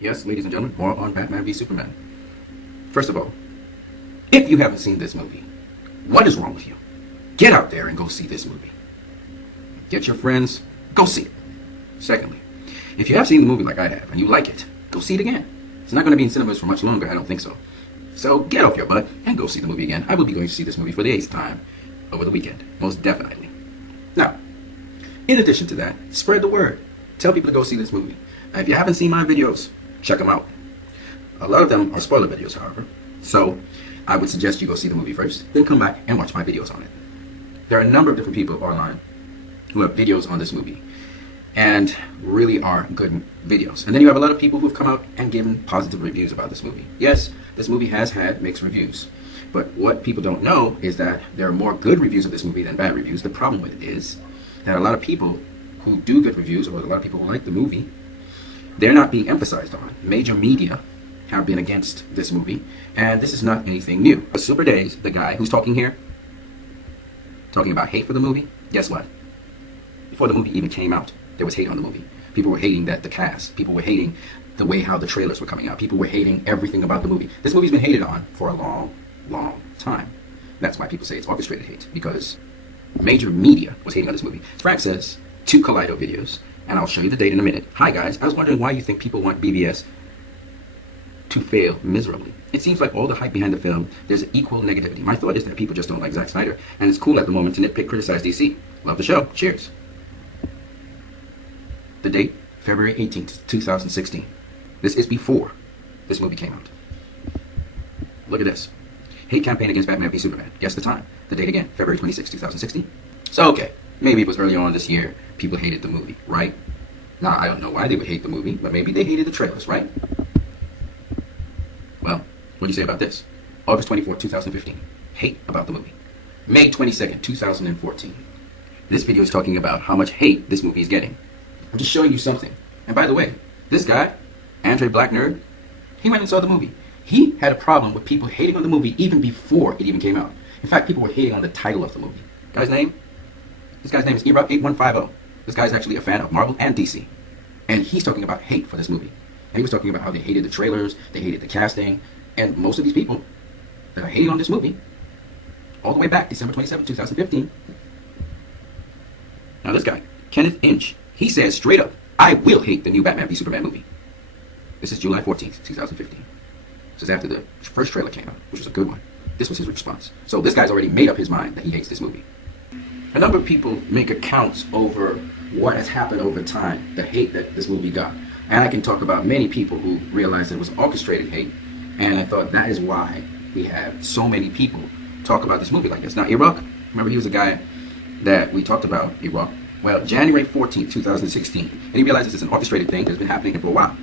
Yes, ladies and gentlemen, more on Batman v Superman. First of all, if you haven't seen this movie, what is wrong with you? Get out there and go see this movie. Get your friends, go see it. Secondly, if you have seen the movie like I have and you like it, go see it again. It's not going to be in cinemas for much longer, I don't think so. So get off your butt and go see the movie again. I will be going to see this movie for the 8th time over the weekend, most definitely. Now, in addition to that, spread the word. Tell people to go see this movie. If you haven't seen my videos, check them out. A lot of them are spoiler videos, however. So I would suggest you go see the movie first, then come back and watch my videos on it. There are a number of different people online who have videos on this movie and really are good videos. And then you have a lot of people who have come out and given positive reviews about this movie. Yes, this movie has had mixed reviews, but what people don't know is that there are more good reviews of this movie than bad reviews. The problem with it is that a lot of people who do good reviews, or a lot of people who like the movie, they're not being emphasized on. Major media have been against this movie, and this is not anything new. But Super Days, the guy who's talking here, talking about hate for the movie, guess what? Before the movie even came out, there was hate on the movie. People were hating the cast. People were hating the way how the trailers were coming out. People were hating everything about the movie. This movie's been hated on for a long, long time. That's why people say it's orchestrated hate, because major media was hating on this movie. Frank says, 2 Kaleido videos, and I'll show you the date in a minute. Hi guys, I was wondering why you think people want BVS to fail miserably. It seems like all the hype behind the film, there's equal negativity. My thought is that people just don't like Zack Snyder, and it's cool at the moment to nitpick, criticize DC. Love the show. Cheers. The date, February 18th, 2016. This is before this movie came out. Look at this. Hate campaign against Batman v Superman. Guess the time. The date again, February 26th, 2016. So okay, maybe it was early on this year, people hated the movie, right? Now, I don't know why they would hate the movie, but maybe they hated the trailers, right? Well, what do you say about this? August 24th, 2015. Hate about the movie. May 22nd, 2014. This video is talking about how much hate this movie is getting. I'm just showing you something. And by the way, this guy, Andre Black Nerd, he went and saw the movie. He had a problem with people hating on the movie even before it even came out. In fact, people were hating on the title of the movie. Guy's name? This guy's name is Erupt8150. This guy's actually a fan of Marvel and DC. And he's talking about hate for this movie. And he was talking about how they hated the trailers, they hated the casting, and most of these people that are hating on this movie, all the way back, December 27, 2015. Now this guy, Kenneth Inch, he says straight up, I will hate the new Batman v Superman movie. This is July 14th, 2015. This is after the first trailer came out, which was a good one. This was his response. So this guy's already made up his mind that he hates this movie. A number of people make accounts over what has happened over time, the hate that this movie got. And I can talk about many people who realized that it was orchestrated hate, and I thought that is why we have so many people talk about this movie like this. Now, Iraq, remember he was a guy that we talked about, Iraq. Well, January 14th, 2016, and he realized this is an orchestrated thing that's been happening for a while.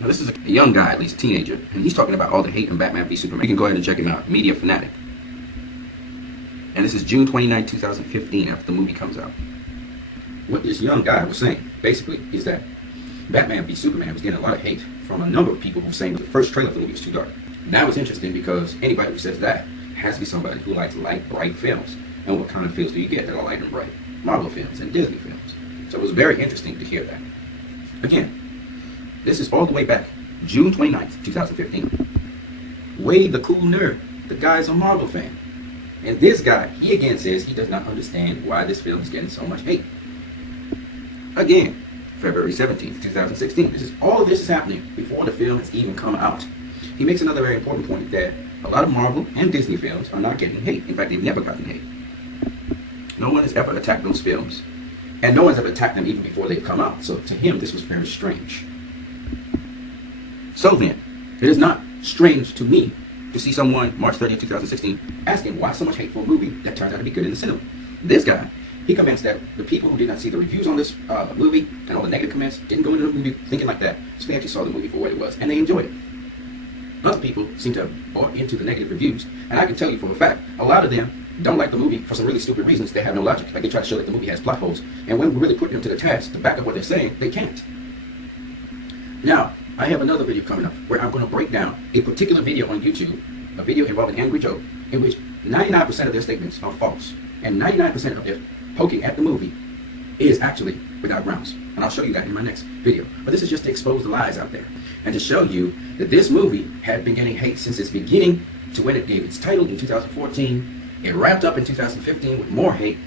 Now, this is a young guy, at least a teenager, and he's talking about all the hate in Batman v Superman. You can go ahead and check him out, Media Fanatic. And this is June 29, 2015, after the movie comes out. What this young guy was saying, basically, is that Batman v Superman was getting a lot of hate from a number of people who were saying that the first trailer of the movie was too dark. Now it's interesting because anybody who says that has to be somebody who likes light, bright films. And what kind of films do you get that are light and bright? Marvel films and Disney films. So it was very interesting to hear that. Again, this is all the way back, June 29th, 2015. Wade the cool nerd, the guy's a Marvel fan. And this guy, he again says he does not understand why this film is getting so much hate. Again, February 17th, 2016. All of this is happening before the film has even come out. He makes another very important point that a lot of Marvel and Disney films are not getting hate. In fact, they've never gotten hate. No one has ever attacked those films. And no one's ever attacked them even before they've come out. So to him, this was very strange. So then, it is not strange to me to see someone, March 30th, 2016, asking why so much hate for a movie that turns out to be good in the cinema. This guy, he comments that the people who did not see the reviews on this movie and all the negative comments didn't go into the movie thinking like that. So they actually saw the movie for what it was, and they enjoyed it. Other people seem to have bought into the negative reviews, and I can tell you for a fact, a lot of them don't like the movie for some really stupid reasons. They have no logic. Like they try to show that the movie has plot holes, and when we really put them to the task to back up what they're saying, they can't. Now, I have another video coming up where I'm going to break down a particular video on YouTube, a video involving Angry Joe, in which 99% of their statements are false, and 99% of their poking at the movie is actually without grounds. And I'll show you that in my next video. But this is just to expose the lies out there and to show you that this movie had been getting hate since its beginning to when it gave its title in 2014. It wrapped up in 2015 with more hate,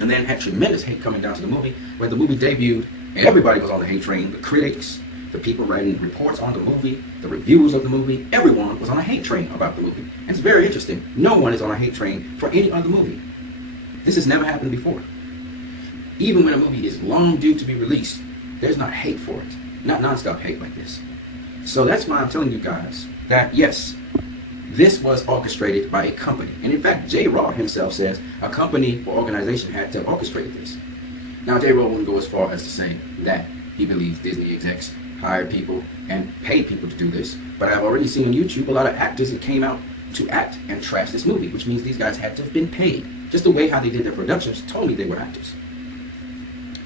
and then had tremendous hate coming down to the movie. When the movie debuted, everybody was on the hate train. The critics, the people writing reports on the movie, the reviews of the movie, everyone was on a hate train about the movie. And it's very interesting. No one is on a hate train for any other movie. This has never happened before. Even when a movie is long due to be released, there's not hate for it. Not nonstop hate like this. So that's why I'm telling you guys that yes, this was orchestrated by a company. And in fact, J-Raw himself says a company or organization had to orchestrate this. Now, J-Raw wouldn't go as far as to say that he believes Disney execs hired people and paid people to do this. But I've already seen on YouTube a lot of actors that came out to act and trash this movie, which means these guys had to have been paid. Just the way how they did their productions told me they were actors.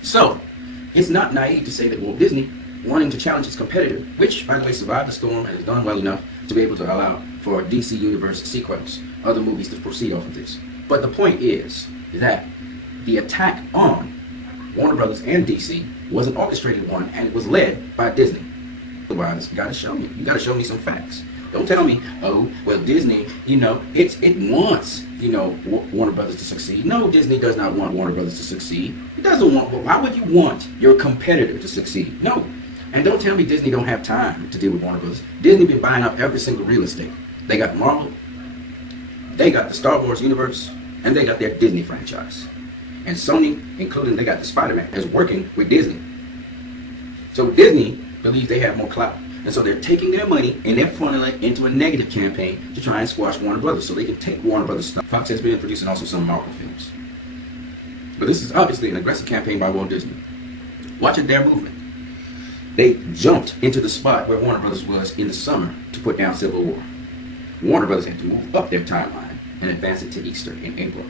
So, it's not naive to say that Walt Disney, wanting to challenge its competitor, which, by the way, survived the storm and has done well enough to be able to allow for DC Universe sequels, other movies to proceed off of this. But the point is that the attack on Warner Brothers and DC was an orchestrated one, and it was led by Disney. Otherwise, you gotta show me. You gotta show me some facts. Don't tell me, oh, well, Disney, it wants, Warner Brothers to succeed. No, Disney does not want Warner Brothers to succeed. It doesn't want, well, why would you want your competitor to succeed? No. And don't tell me Disney don't have time to deal with Warner Brothers. Disney been buying up every single real estate. They got Marvel, they got the Star Wars universe, and they got their Disney franchise. And Sony, including they got the Spider-Man, is working with Disney. So Disney believes they have more clout. And so they're taking their money and they're funneling it into a negative campaign to try and squash Warner Brothers so they can take Warner Brothers stuff. Fox has been producing also some Marvel films. But this is obviously an aggressive campaign by Walt Disney. Watching their movement. They jumped into the spot where Warner Brothers was in the summer to put down Civil War. Warner Brothers had to move up their timeline and advance it to Easter in April.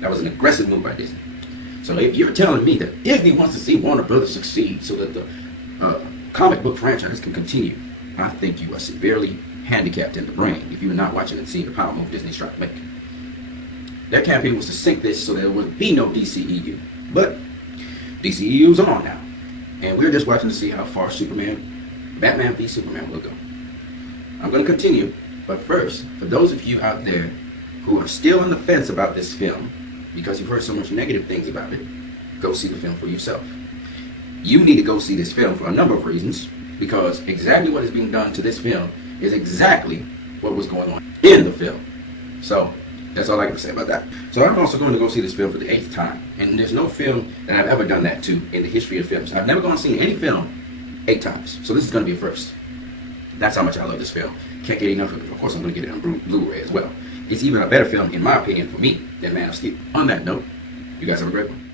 That was an aggressive move by Disney. So if you're telling me that Disney wants to see Warner Brothers succeed so that the comic book franchise can continue, I think you are severely handicapped in the brain if you're not watching and seeing the power move Disney's trying to make. Their campaign was to sink this so there would be no DCEU. But DCEU's on now. And we're just watching to see how far Batman v Superman will go. I'm going to continue, but first, for those of you out there who are still on the fence about this film, because you've heard so much negative things about it, go see the film for yourself. You need to go see this film for a number of reasons, because exactly what is being done to this film is exactly what was going on in the film. So, that's all I can say about that. So I'm also going to go see this film for the 8th time. And there's no film that I've ever done that to in the history of films. I've never gone and seen any film 8 times. So this is going to be a first. That's how much I love this film. Can't get enough of it. Of course, I'm going to get it on Blu-ray as well. It's even a better film, in my opinion, for me, than Man of Steel. On that note, you guys have a great one.